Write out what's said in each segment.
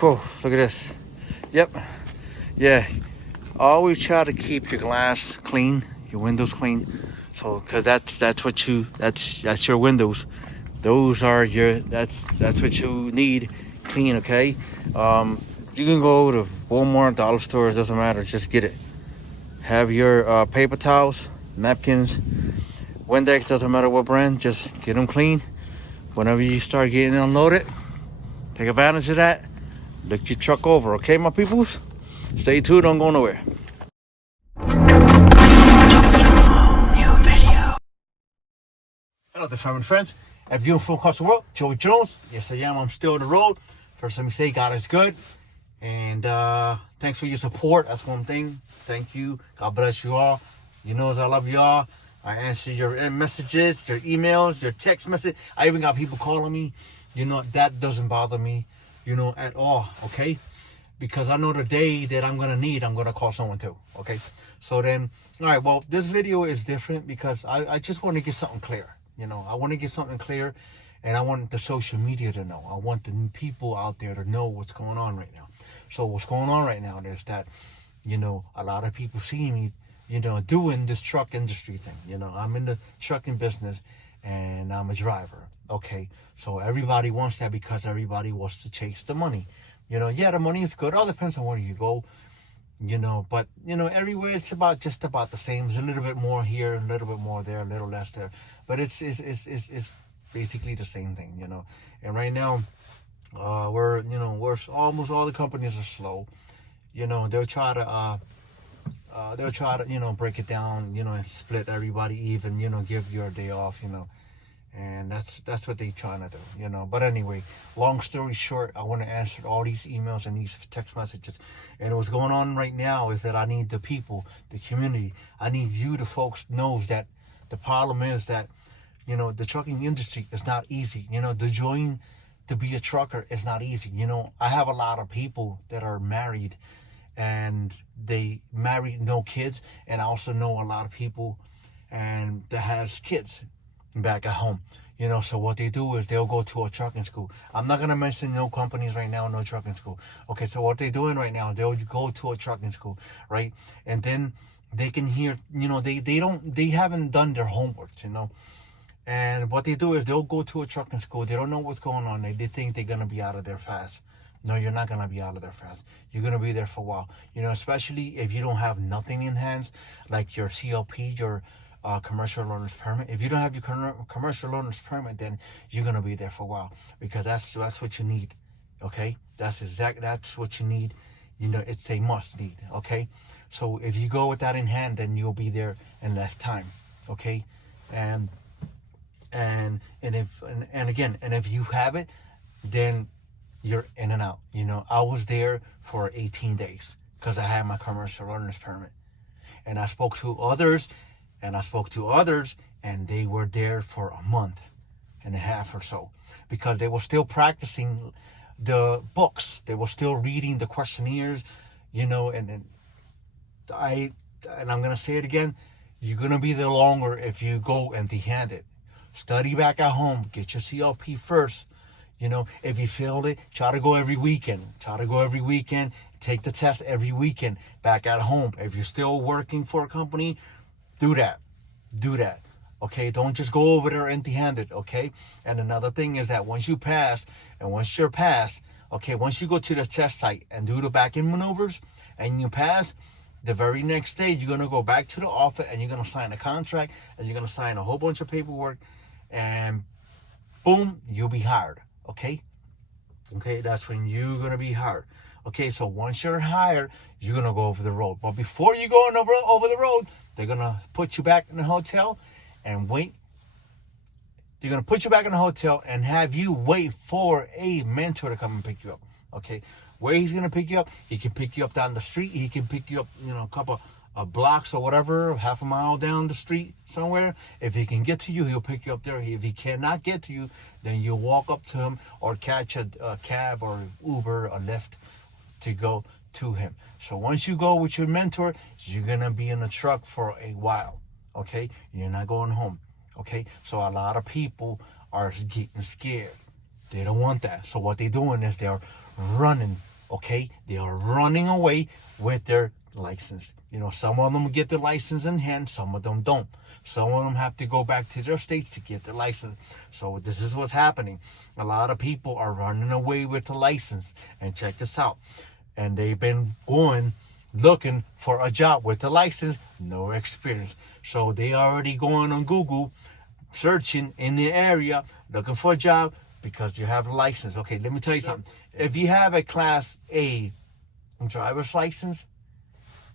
Whoa, look at this. Yep. Yeah. Always try to keep your glass clean, your windows clean. So, cause that's your windows. Those are that's what you need clean. Okay. You can go to Walmart, dollar stores, doesn't matter. Just get it. Have your paper towels, napkins, Windex, doesn't matter what brand. Just get them clean. Whenever you start getting unloaded, take advantage of that. Look your truck over, okay, my peoples? Stay tuned, don't go nowhere. New video. Hello there, family and friends. If you're from across the world, Joey Jones. Yes, I am. I'm still on the road. First, let me say God is good. And thanks for your support. That's one thing. Thank you. God bless you all. You know, as I love you all. I answer your messages, your emails, your text message. I even got people calling me. You know, that doesn't bother me, you know, at all, okay? Because I know the day that I'm going to call someone too, okay? So then, all right, well, this video is different because I just want to get something clear. You know, I want to get something clear, and I want the social media to know. I want the people out there to know what's going on right now. So what's going on right now is that, you know, a lot of people see me, you know, doing this truck industry thing. You know, I'm in the trucking business and I'm a driver. Okay. So everybody wants that because everybody wants to chase the money. You know, yeah, the money is good. All depends on where you go, you know, but, you know, everywhere it's just about the same. There's a little bit more here, a little bit more there, a little less there. But it's basically the same thing, you know. And right now, we're almost all the companies are slow. You know, they'll try to, you know, break it down, you know, split everybody even, you know, give you a day off, you know, and that's what they're trying to do, you know. But anyway, long story short, I want to answer all these emails and these text messages. And what's going on right now is that I need the people, the community. I need you, the folks, knows that the problem is that, you know, the trucking industry is not easy. You know, to be a trucker is not easy. You know, I have a lot of people that are married and they marry no kids, and I also know a lot of people and that has kids back at home, you know. So what they do is they'll go to a trucking school. I'm not gonna mention no companies right now, no trucking school. Okay, so what they're doing right now, they'll go to a trucking school, right? And then they can hear, you know, they haven't done their homework, you know. And what they do is they'll go to a trucking school. They don't know what's going on. They think they're gonna be out of there fast. No, you're not going to be out of there fast. You're going to be there for a while. You know, especially if you don't have nothing in hands, like your CLP, your commercial learner's permit. If you don't have your commercial learner's permit, then you're going to be there for a while, because that's what you need, okay? That's what you need. You know, it's a must need, okay? So if you go with that in hand, then you'll be there in less time, okay? And if you have it, then you're in and out. You know, I was there for 18 days because I had my commercial learner's permit. And I spoke to others, and they were there for a month and a half or so, because they were still practicing the books. They were still reading the questionnaires, you know, and I'm going to say it again. You're going to be there longer if you go empty-handed. Study back at home. Get your CLP first. You know, if you failed it, try to go every weekend. Take the test every weekend back at home. If you're still working for a company, do that. Okay, don't just go over there empty-handed, okay? And another thing is that once you're passed, once you go to the test site and do the back-end maneuvers and you pass, the very next day you're going to go back to the office and you're going to sign a contract and you're going to sign a whole bunch of paperwork, and boom, you'll be hired. Okay, that's when you're going to be hired. Okay, so once you're hired, you're going to go over the road. But before you go over the road, they're going to put you back in the hotel and wait. They're going to put you back in the hotel and have you wait for a mentor to come and pick you up. Okay, where he's going to pick you up, he can pick you up down the street. He can pick you up, you know, a couple of blocks or whatever, half a mile down the street somewhere. If he can get to you, he'll pick you up there. If he cannot get to you, then you'll walk up to him or catch a cab or Uber, a Lyft to go to him. So once you go with your mentor, you're going to be in a truck for a while, okay? You're not going home, okay? So a lot of people are getting scared. They don't want that. So what they're doing is they're running okay? They are running away with their license. You know, some of them get their license in hand, some of them don't. Some of them have to go back to their states to get their license. So this is what's happening. A lot of people are running away with the license. And check this out. And they've been looking for a job with the license, no experience. So they already going on Google, searching in the area, looking for a job because you have a license. Okay, let me tell you something. If you have a Class A driver's license,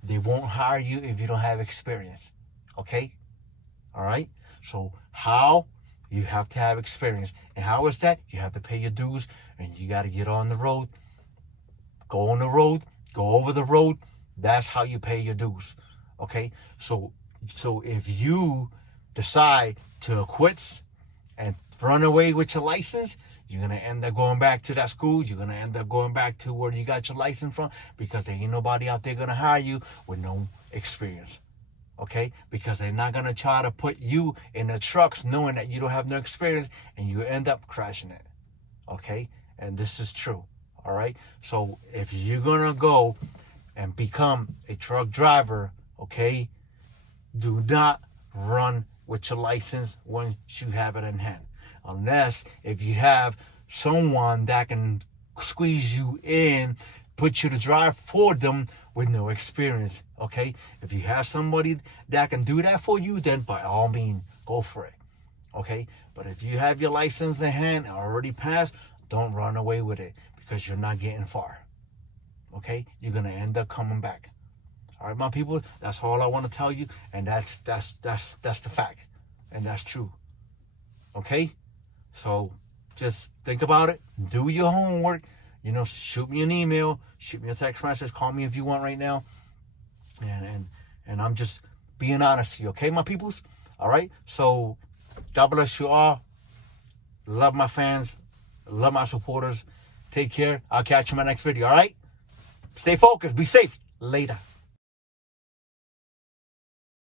they won't hire you if you don't have experience. Okay? All right? So how? You have to have experience. And how is that? You have to pay your dues, and you got to get on the road. Go on the road. Go over the road. That's how you pay your dues. Okay? So if you decide to quit and run away with your license, you're going to end up going back to that school. You're going to end up going back to where you got your license from, because there ain't nobody out there going to hire you with no experience. Okay? Because they're not going to try to put you in the trucks knowing that you don't have no experience, and you end up crashing it. Okay? And this is true. All right? So if you're going to go and become a truck driver, okay, do not run with your license once you have it in hand. Unless if you have someone that can squeeze you in, put you to drive for them with no experience, okay? If you have somebody that can do that for you, then by all means, go for it, okay? But if you have your license in hand and already passed, don't run away with it, because you're not getting far, okay? You're going to end up coming back. All right, my people, that's all I want to tell you, and that's the fact, and that's true, okay? So just think about it, do your homework, you know, shoot me an email, shoot me a text message, call me if you want right now, and I'm just being honest with you, okay, my peoples? All right, so God bless you all. Love my fans, love my supporters. Take care. I'll catch you in my next video, all right? Stay focused, be safe. Later.